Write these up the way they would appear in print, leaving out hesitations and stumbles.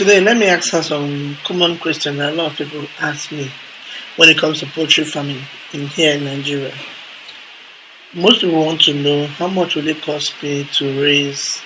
Today, let me answer some common questions that a lot of people ask me when it comes to poultry farming here in Nigeria. Most people want to know how much will it cost me to raise,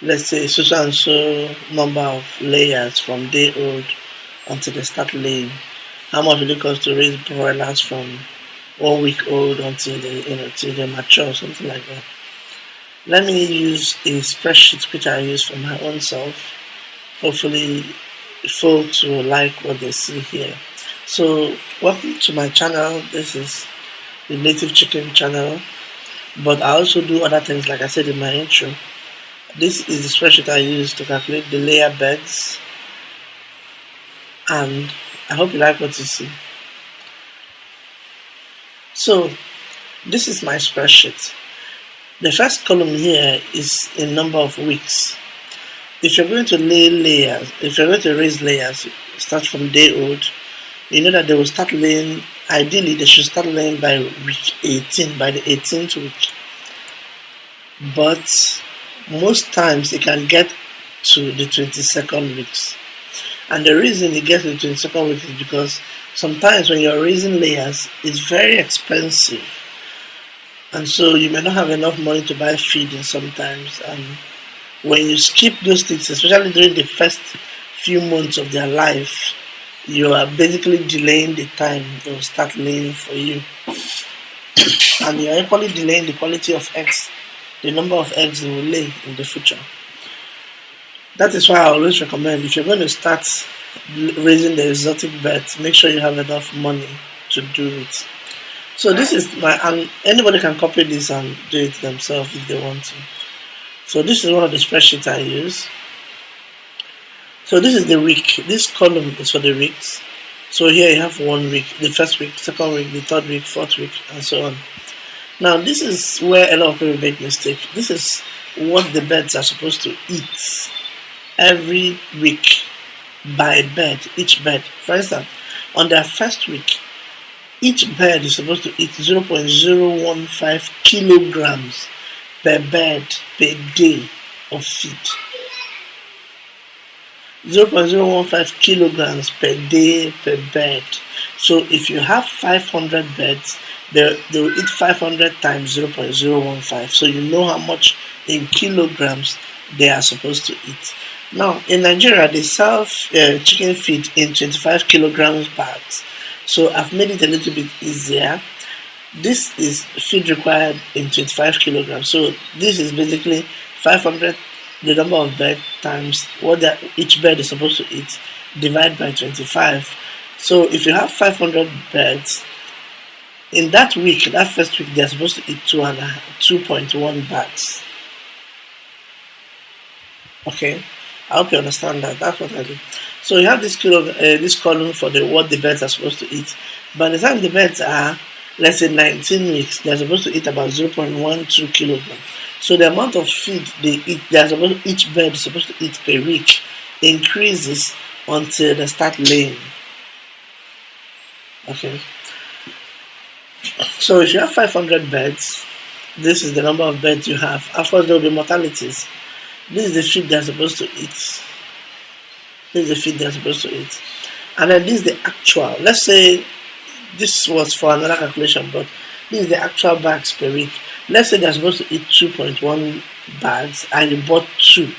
let's say, so and so number of layers from day old until they start laying. How much will it cost to raise broilers from 1 week old until till they mature, something like that. Let me use a spreadsheet which I use for my own self. Hopefully folks will like what they see here. So welcome to my channel. This is the Native Chicken channel, but I also do other things like I said in my intro. This is the spreadsheet I use to calculate the layer beds, and I hope you like what you see. So this is my spreadsheet. The first column here is in number of weeks. If you're going to lay layers, if you're going to raise layers, start from day old, you know that they will start laying, ideally they should start laying by week 18, by the 18th week. But most times it can get to the 22nd weeks. And the reason it gets to the 22nd week is because sometimes when you're raising layers, it's very expensive. And so you may not have enough money to buy feeding sometimes. And when you skip those things, especially during the first few months of their life, you are basically delaying the time they'll start laying for you. And you are equally delaying the quality of eggs, the number of eggs they will lay in the future. That is why I always recommend, if you're going to start raising the exotic birds, make sure you have enough money to do it. So this is and anybody can copy this and do it themselves if they want to. So this is one of the spreadsheets I use. So this is the week. This column is for the weeks. So here you have 1 week, the first week, second week, the third week, fourth week, and so on. Now this is where a lot of people make mistakes. This is what the birds are supposed to eat every week by bird, each bird. For instance, on their first week, each bird is supposed to eat 0.015 kilograms per bird per day of feed. 0.015 kilograms per day per bird. So if you have 500 birds, they will eat 500 times 0.015. So you know how much in kilograms they are supposed to eat. Now in Nigeria, they sell chicken feed in 25 kilograms bags. So I've made it a little bit easier. This is feed required in 25 kilograms. So this is basically 500, the number of birds times what each bird is supposed to eat, divide by 25. So if you have 500 birds, in that week, that first week, they're supposed to eat 2.1 bags. Okay, I hope you understand that. That's what I do. So you have this column for what the birds are supposed to eat. By the time the birds are, let's say, 19 weeks, they're supposed to eat about 0.12 kilograms. So the amount of feed they eat, each bird is supposed to eat per week increases until they start laying. Okay. So if you have 500 birds, this is the number of birds you have. Of course, there will be mortalities. This is the feed they're supposed to eat. This is the feed they're supposed to eat. And then this is the actual. Let's say this was for another calculation, but this is the actual bags per week. Let's say they're supposed to eat 2.1 bags and you bought 2.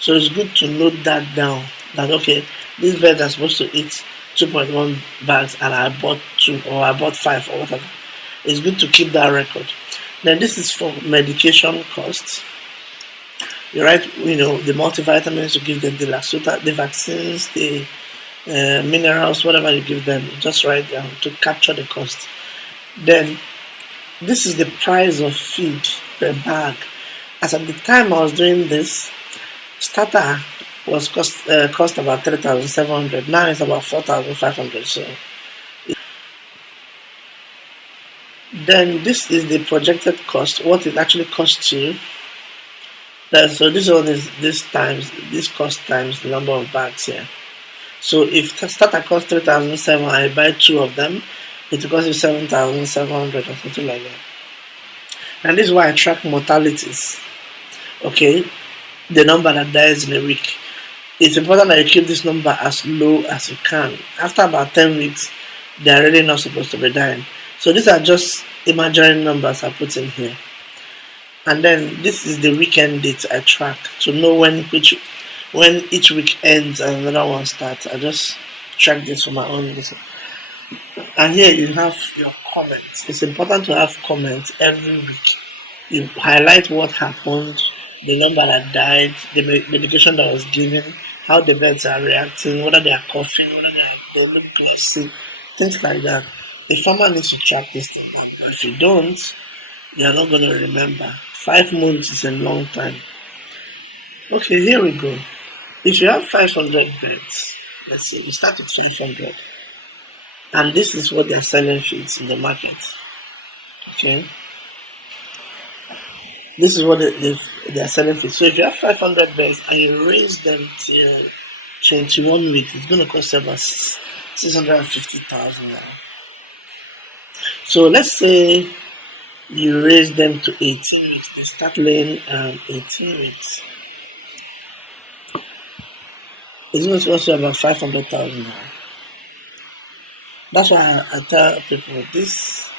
So it's good to note that down. That okay, these birds are supposed to eat 2.1 bags and I bought 2 or I bought 5 or whatever. It's good to keep that record. Then this is for medication costs. You write, the multivitamins you give them, the Lasuta, the vaccines, the minerals, whatever you give them, just write down to capture the cost. Then this is the price of feed per bag. As at the time I was doing this, starter was cost about 3,700. Now it's about 4,500. So then this is the projected cost, what it actually costs you. So this one is this cost times the number of bags here. So if starter costs 3,700, I buy 2 of them, it will cost you 7,700 or something like that. And this is why I track mortalities. Okay, the number that dies in a week. It's important that you keep this number as low as you can. After about 10 weeks, they're really not supposed to be dying. So these are just imaginary numbers I put in here. And then this is the weekend date I track to know when each week ends and another one starts. I just track this for my own listen. And here you have your comments. It's important to have comments every week. You highlight what happened, the number that died, the medication that was given, how the birds are reacting, whether they are coughing, whether they look glassy, things like that. The farmer needs to track this thing down. But if you don't, you are not going to remember. 5 months is a long time. Okay, here we go. If you have 500 birds, let's say you start with 500, and this is what they're selling feeds in the market. Okay, this is what they are selling feeds. So if you have 500 birds and you raise them till 21 weeks, it's going to cost about 650,000 now. So let's say you raise them to 18 weeks, they start laying 18 weeks. It's going to cost you about 500,000 now. That's why I tell people this: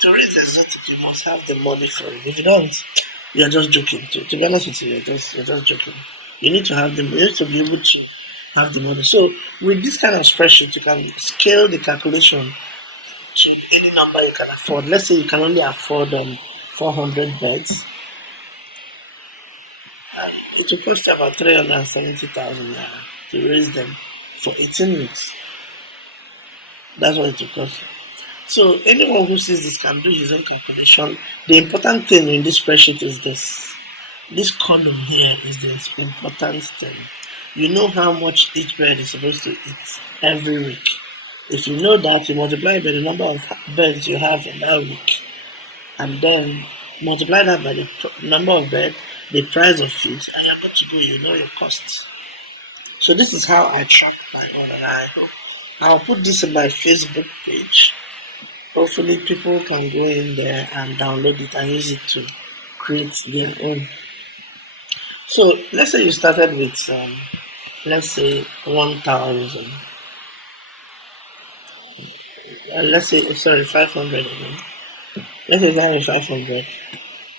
to raise exotic, you must have the money for it. If you don't, you're just joking. To be honest with you, you're just joking. You need to have you need to be able to have the money. So with this kind of spreadsheet, you can scale the calculation to any number you can afford. Let's say you can only afford 400 beds. It will cost about 370,000 naira to raise them for 18 weeks. That's what it will cost. So anyone who sees this can do his own calculation. The important thing in this spreadsheet is this. This column here is the important thing. You know how much each bird is supposed to eat every week. If you know that, you multiply it by the number of birds you have in that week, and then multiply that by the number of birds, the price of feed, and you're about to go. You know your costs. So this is how I track my own, and I hope I'll put this in my Facebook page. Hopefully people can go in there and download it and use it to create their own. So let's say you started with let's say 1,000. Let's say 500 again. Let's say you have 500,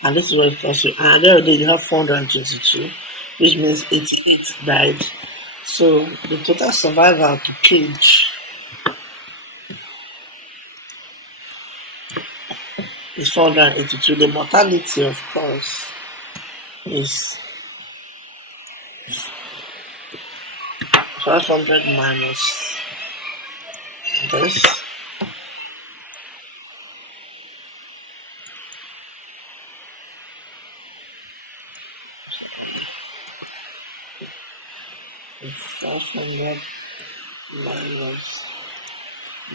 and this is what it costs you. And there you have 422, which means 88 died. So the total survival to cage is 482. The mortality, of course, is 500 minus this. Is 500 minus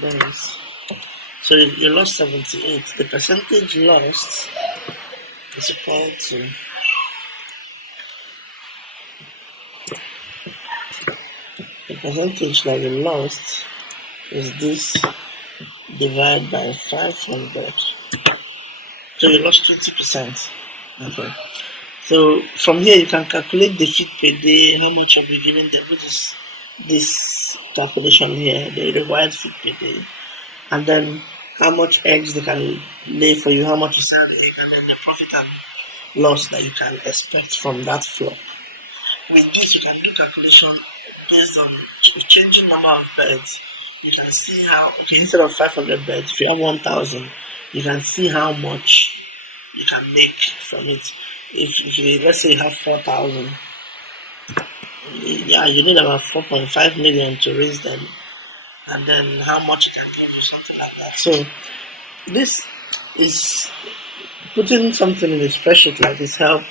this. So you lost 78. The percentage lost is equal to the percentage that you lost is this divided by 500. So you lost 20%. Okay. So from here you can calculate the feed per day, how much you'll be giving them, which is this calculation here, the required feed per day, and then how much eggs they can lay for you, how much you sell the egg, and then the profit and loss that you can expect from that flock. With this, you can do calculation based on changing number of birds. You can see how, okay, instead of 500 birds, if you have 1,000, you can see how much you can make from it. If you, let's say you have 4,000, yeah, you need about 4.5 million to raise them, and then how much it can cost, something like that. So this is putting something in a spreadsheet like this help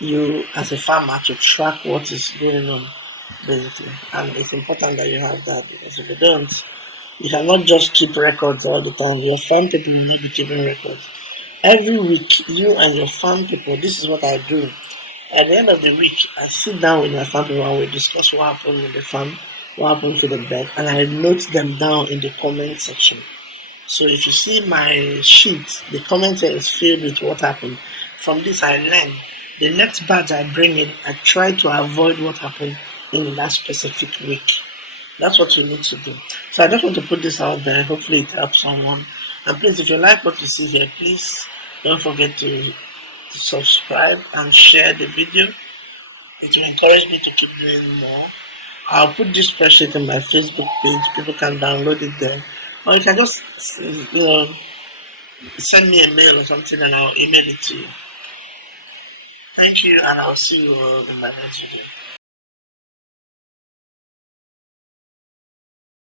you as a farmer to track what is going on, basically. And it's important that you have that, because if you don't, you cannot just keep records all the time. Your farm people will not be keeping records. Every week, you and your farm people, this is what I do. At the end of the week, I sit down with my farm people and we discuss what happened in the farm, what happened to the bird, and I note them down in the comment section. So if you see my sheet, the comment here is filled with what happened. From this I learn. The next batch I bring in, I try to avoid what happened in that specific week. That's what you need to do. So I just want to put this out there. Hopefully it helps someone. And please, if you like what you see here, please don't forget to subscribe and share the video. It will encourage me to keep doing more. I'll put this spreadsheet on my Facebook page. People can download it there. Or you can just, send me a mail or something and I'll email it to you. Thank you, and I'll see you all in my next video.